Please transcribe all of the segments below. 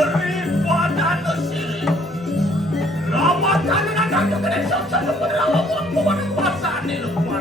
daripada sini. Lama kali nak juga kena satu pada lama buat kuasa ni lupa.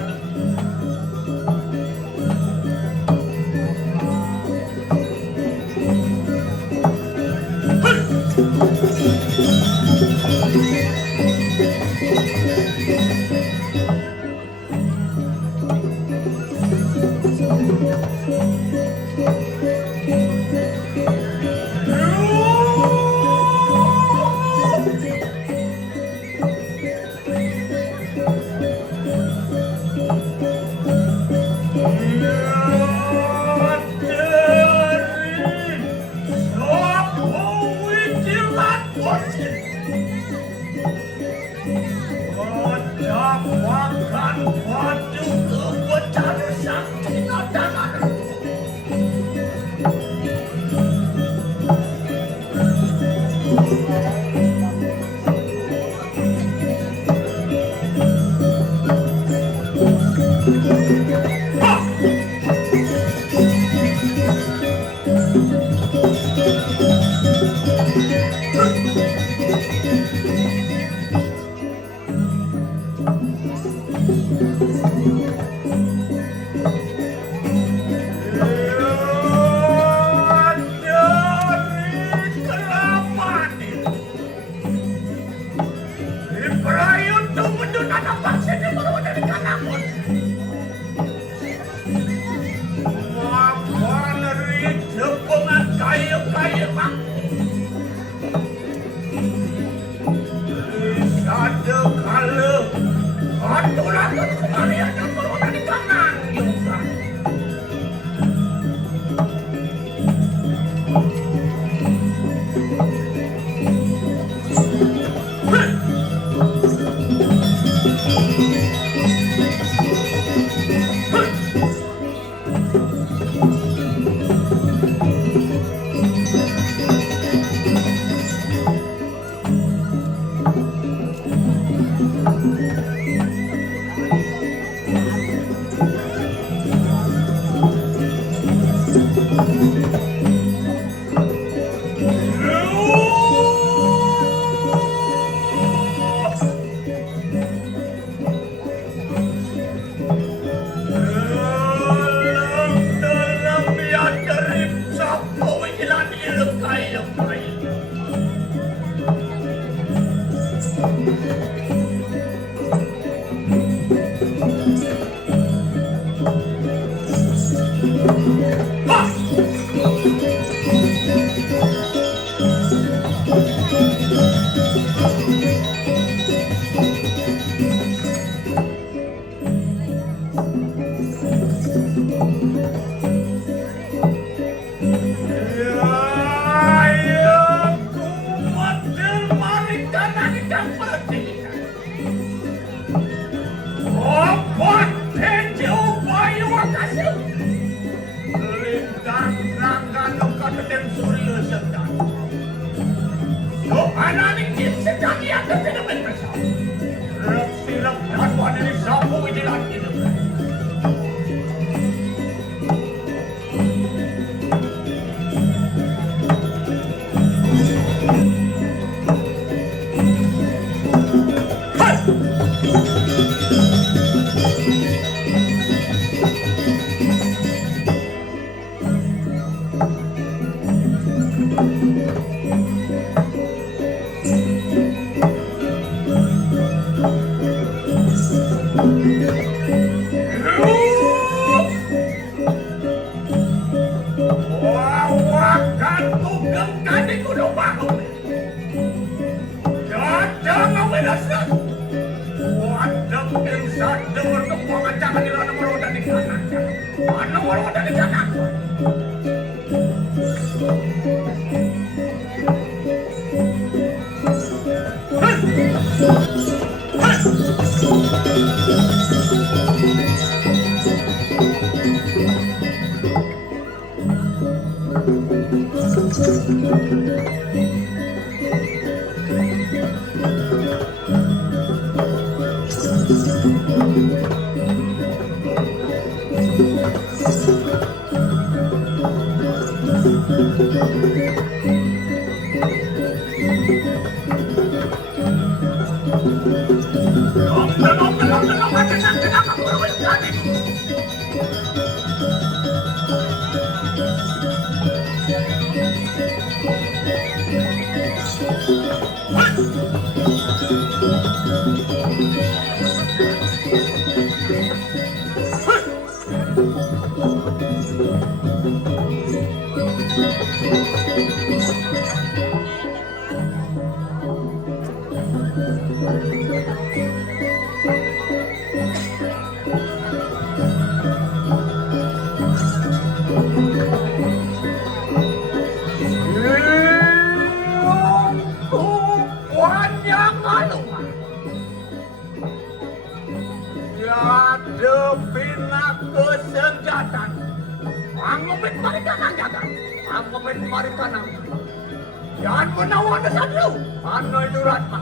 Jangan menawan desadru, Anoy Duratma.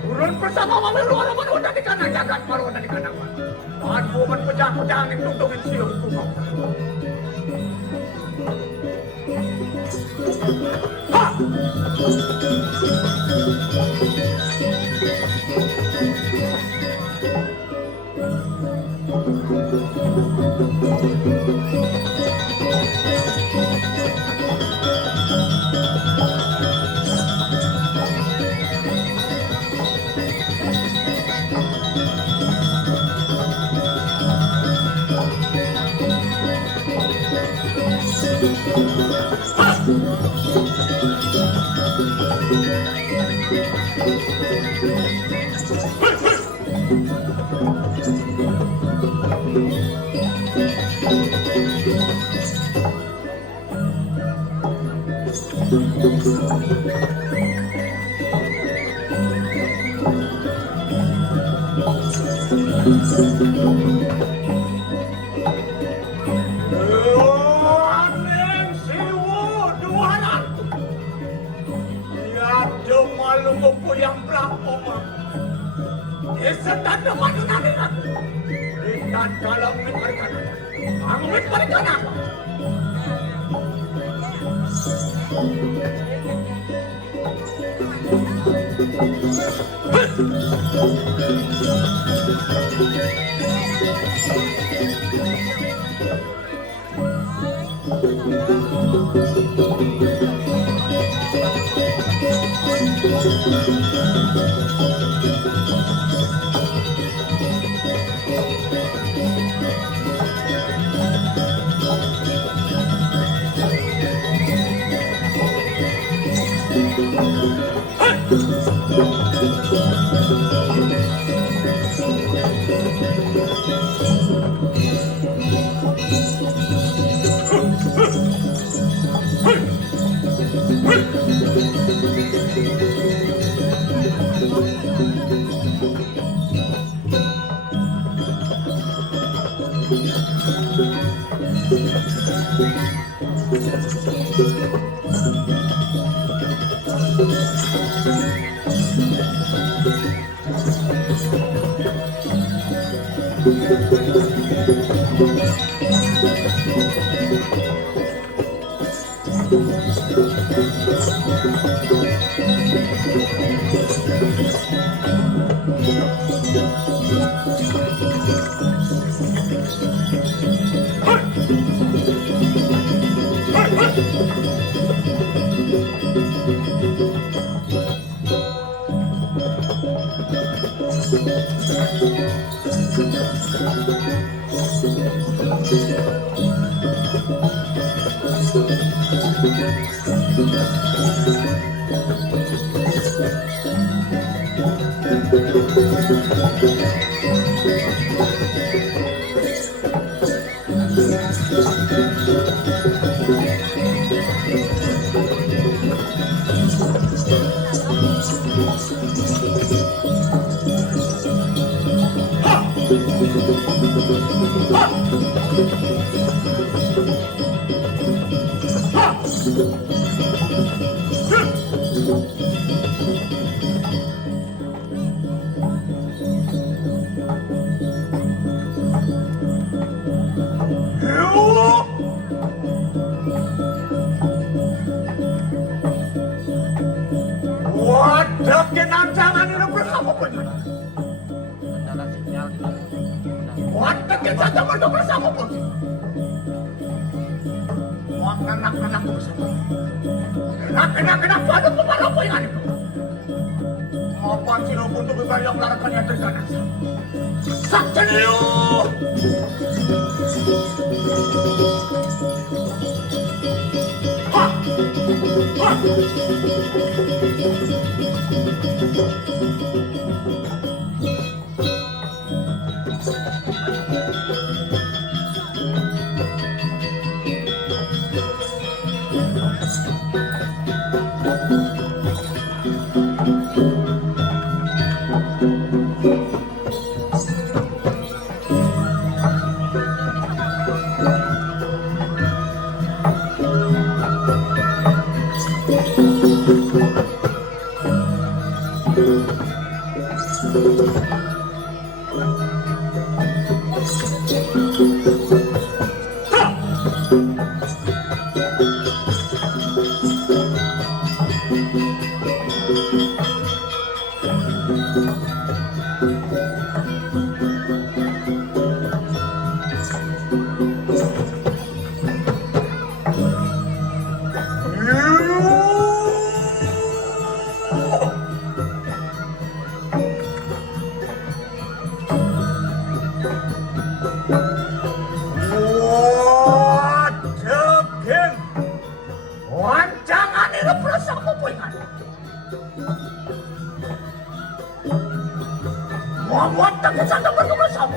Turun bersama mami luar manusia di kanan jagat manusia di kanan. Dan bukan pejang-pejang ditutupin siung kumau. Ha! Kenapa ada pemarahan yang itu? Apa sih lo untuk bebari yang melarikan yang terganas? Sakti Muhammad takut sandang bersama.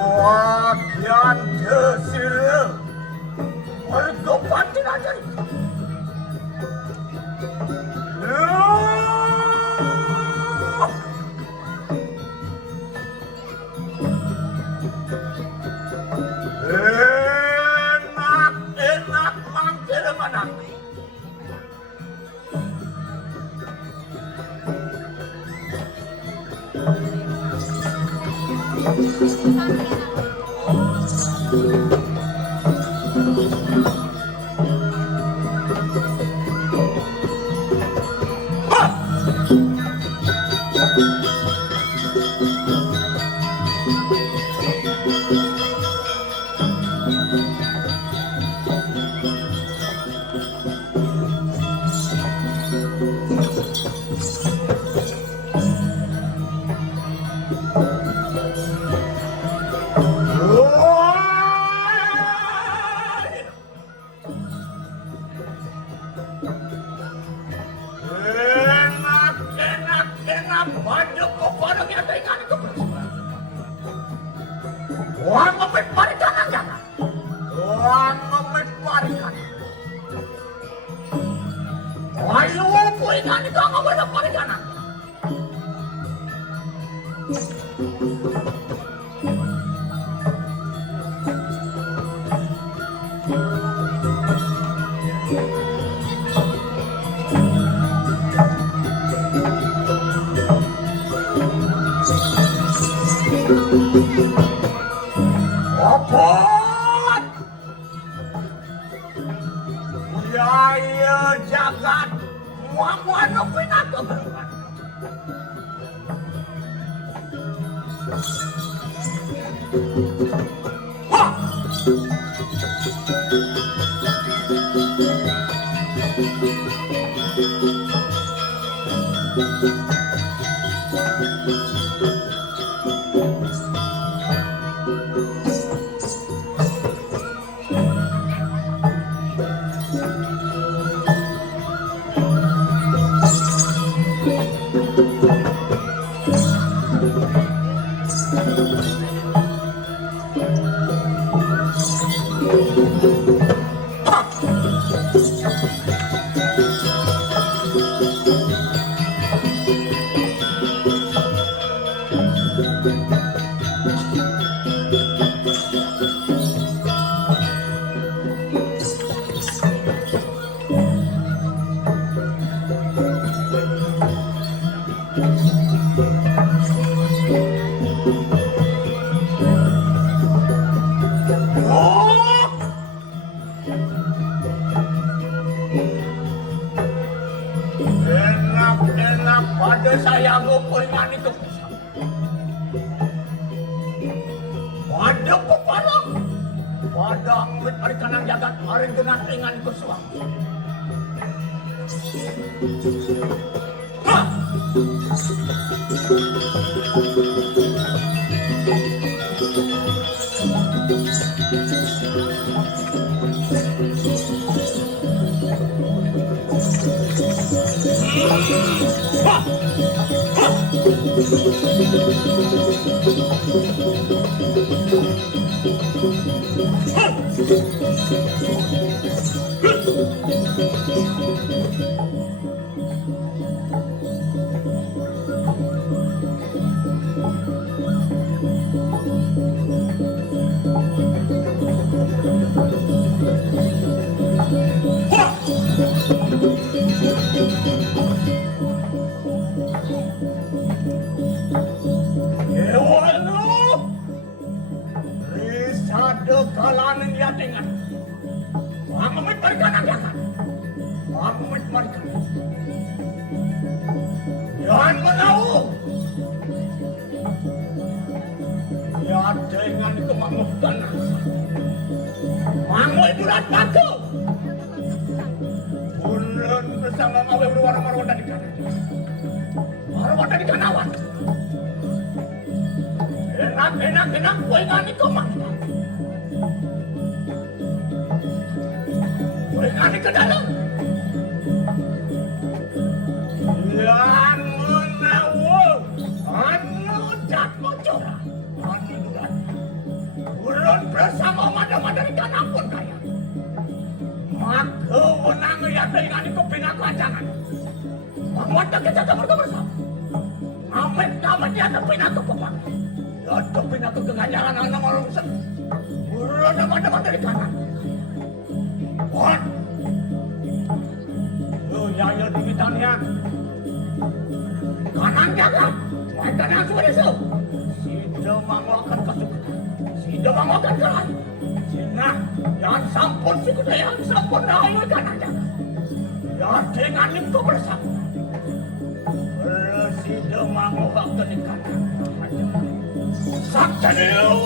Wakian desir warga batin aja. Enak mangkir mana? Wang ngepit parikan aja. Wang ngepit parikan. Ayo puikan itu ngepit parikan. Opot! Budaya jagat muamuan pinatu beruan. Wah! Enak pada saya ngumpulkan itu. Pada peparang, pada perikanan jagat maring dengan ringan itu suang. Kalanin yatingan. Pamamit marikan ang yakan. Pamamit marikan. Yan menau. Yatingan itu mangutan. Mangoy bulat batu. Bulan bersama mawe berwarna-warna di kanan. Warna di kanawan. Enak kue ngani komanda. Ngani ke dalam. Yang menawa anu jatuh curah. Anu duran. Ulun bersama mada-mada ikan ampun kaya. Maka wenang ya dengan itu pinakacangan. Mengwata kita bersama. Amit ya pinaku pepak. Ya pinaku keganjaran anak orang sen. Ulun mada-mada di kanan. What? Yaya dimitannya kanan jaga mereka langsung beresau si demang akan kesukutan si demang akan kerai Cina yang sampun si kudayang sampun rayu kanan jaga ya dengan itu bersama si demang akan kenikatan Saktaneo